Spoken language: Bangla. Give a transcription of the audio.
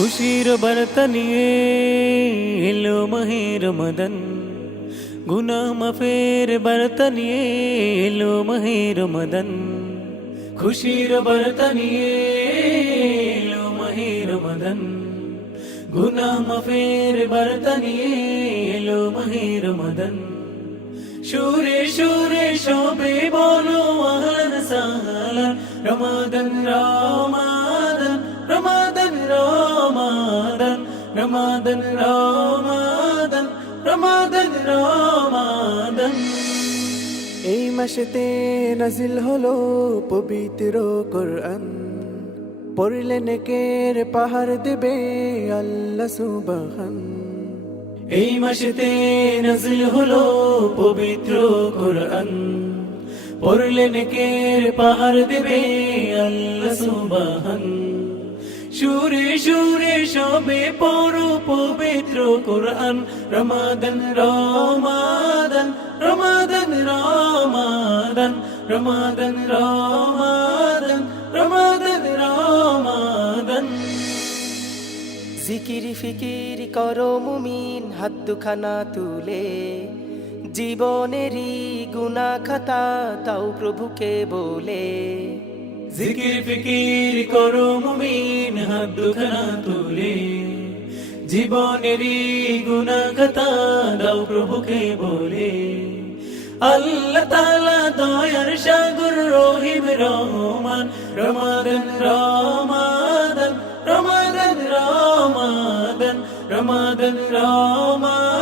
খুশির বার্তা নিয়ে এলো মাহে রমাদান, গুনাহ মাফের বার্তা নিয়ে এলো মাহে রমাদান। খুশির বার্তা নিয়ে এলো মাহে রমাদান, গুনাহ মাফের বার্তা নিয়ে এলো মাহে রমাদান। সুরে সুরে সবে বলো আহলান সাহলান, রমাদান রমাদান রমাদান রমাদান রমাদান রমাদান রমাদান রমাদান। এই মাসেতে নাজিল হলো পবিত্র কোরআন, পড়লে নেকের পাহাড় দেবে আল্লাহ সুবহান। এই মাসেতে নাজিল হলো পবিত্র কোরআন, পড়লে নেকের পাহাড় দেবে আল্লাহ সুবহান। সুরে সুরে সবে পড়ো পবিত্র কোরআন, রমাদান রমাদান রমাদান রমাদান রমাদান রমাদান রমাদান রমাদান। জিকির ফিকির করো মুমিন হাত দুখানা তুলে, জীবনেরই গুনাহ খাতা তাও প্রভুকে বলে। জিকির ফিকির করো মুমিন হাত দুখানা তুলে, জীবনেরই গুনাহ খাতা দাও প্রভুকে বলে। আল্লাহ তাআলা দয়ার সাগর রহিম রহমান, রমাদান রমাদান রমাদান রমাদান রমাদান রমাদান